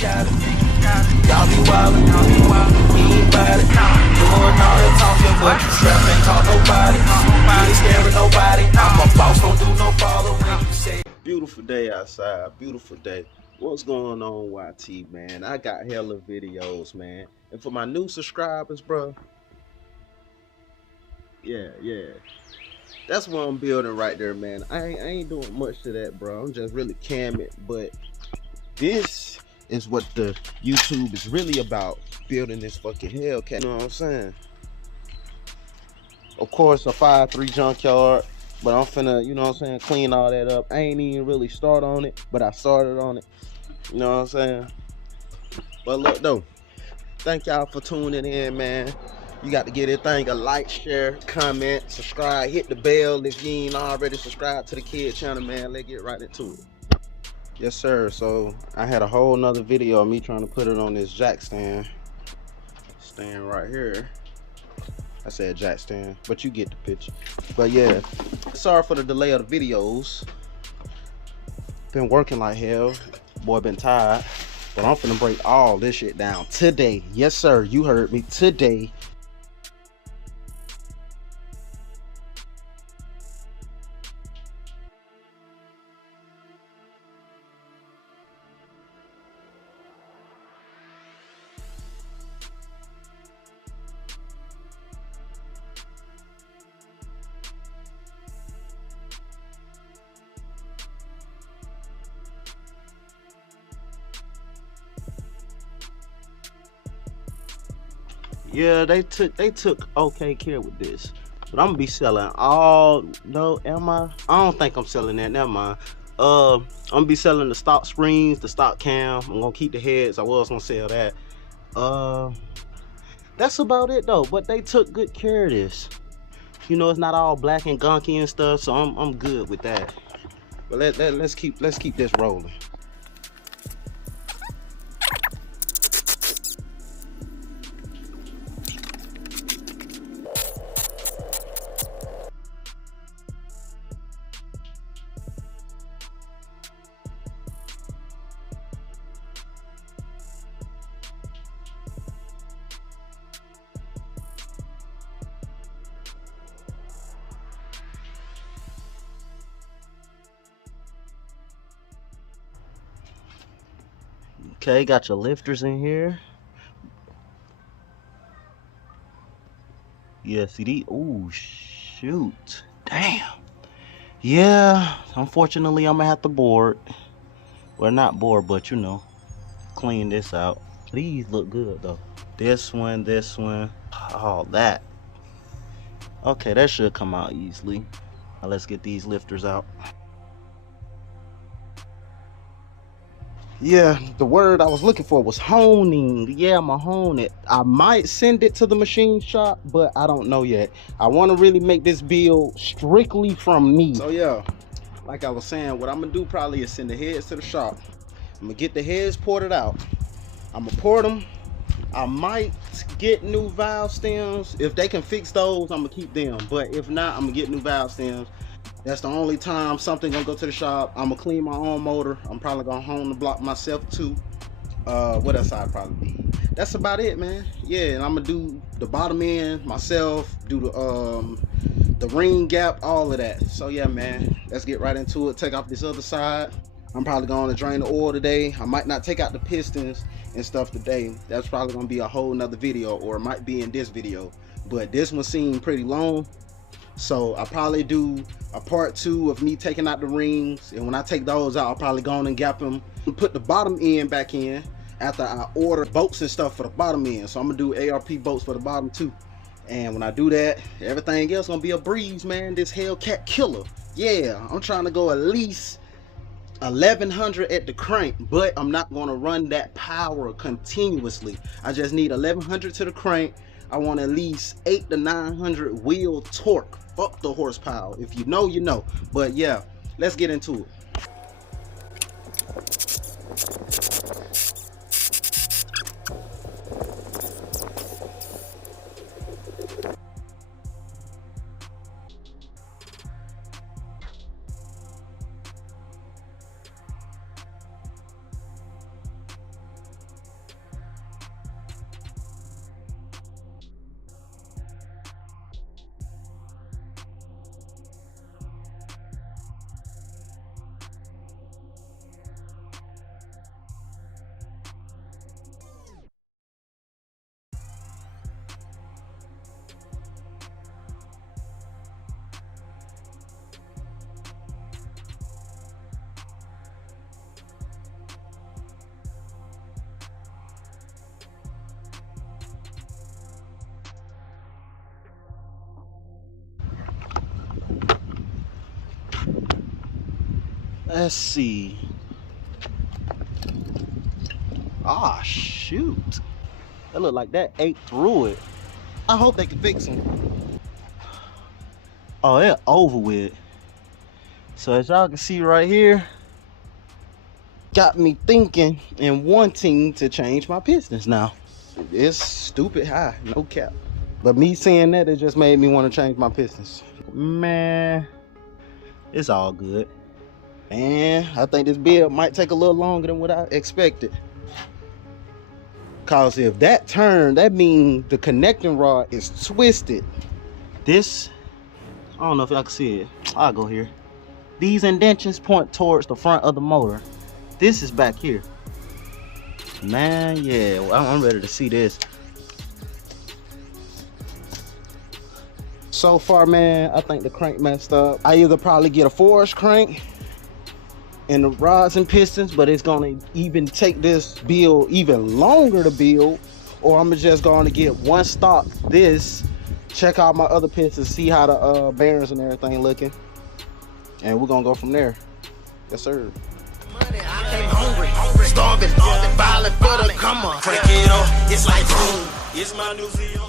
got it. Y'all be wildin', he ain't bout it. Doing all that talking, but you strap ain't talk nobody. You ain't scared of nobody. I'm a boss, don't do no follow when you say. Beautiful day outside, beautiful day. What's going on, YT, man? I got hella videos, man. And for my new subscribers, bro, yeah. That's what I'm building right there, man. I ain't doing much to that, bro. I'm just really camming, but this is what the YouTube is really about, building this fucking Hellcat. You know what I'm saying? Of course, a 5.3 junkyard, but I'm finna, you know what I'm saying, clean all that up. I ain't even really start on it, but I started on it. You know what I'm saying? But look though, thank y'all for tuning in, man. You got to get everything a like, share, comment, subscribe, hit the bell if you ain't already subscribed to the kid channel, man. Let's get right into it. Yes, sir. So I had a whole nother video of me trying to put it on this jack stand right here. I said jack stand, but you get the picture. But yeah, sorry for the delay of the videos. Been working like hell. Boy, been tired. But I'm finna break all this shit down today. Yes, sir. You heard me. Today. Yeah, they took okay care with this. But I'm gonna be selling all, no, am I? I don't think I'm selling that, never mind. I'm gonna be selling the stock screens, the stock cam. I'm gonna keep the heads. I was gonna sell that. That's about it though. But they took good care of this. You know, it's not all black and gunky and stuff, so I'm good with that. But let's keep this rolling. Okay, got your lifters in here. Yeah, see these. Oh shoot, damn. Yeah, unfortunately I'm gonna have to board. Well, not board, but you know, clean this out. These look good though. This one, all that. Okay, that should come out easily. Now let's get these lifters out. Yeah, the word I was looking for was honing. Yeah, I'm gonna hone it. I might send it to the machine shop, but I don't know yet. I want to really make this build strictly from me. So yeah, like I was saying, what I'm gonna do probably is send the heads to the shop. I'm gonna get the heads ported out. I'm gonna port them. I might get new valve stems. If they can fix those, I'm gonna keep them. But if not, I'm gonna get new valve stems. That's the only time something gonna go to the shop. I'm gonna clean my own motor. I'm probably gonna hone the block myself too. What else I'd probably be? That's about it, man. Yeah, and I'm gonna do the bottom end myself, do the ring gap, all of that. So yeah, man, let's get right into it. Take off this other side. I'm probably going to drain the oil today. I might not take out the pistons and stuff today. That's probably gonna be a whole nother video, or it might be in this video. But this one seemed pretty long, so I'll probably do a part 2 of me taking out the rings. And when I take those out, I'll probably go on and gap them and put the bottom end back in after I order bolts and stuff for the bottom end. So I'm gonna do ARP bolts for the bottom too. And when I do that, everything else gonna be a breeze, man. This Hellcat killer. Yeah, I'm trying to go at least 1100 at the crank, but I'm not going to run that power continuously. I just need 1100 to the crank. I want at least 800 to 900 wheel torque. Fuck the horsepower. If you know, you know. But yeah, let's get into it. Let's see. Ah, shoot. That look like that ate through it. I hope they can fix them. Oh, they're over with. So as y'all can see right here, got me thinking and wanting to change my pistons now. It's stupid high, no cap. But me saying that, it just made me want to change my pistons. Man, it's all good. And I think this build might take a little longer than what I expected. Cause if that turn, that means the connecting rod is twisted. This, I don't know if y'all can see it. I'll go here. These indentions point towards the front of the motor. This is back here. Man, yeah, well, I'm ready to see this. So far, man, I think the crank messed up. I either probably get a forged crank and the rods and pistons, but it's gonna even take this build even longer to build, or I'm just gonna get one stock this, check out my other pistons, see how the bearings and everything looking, and we're gonna go from there. Yes, sir. I came hungry, starving, violent for the come on. Break it up, it's like boom. It's my new CEO.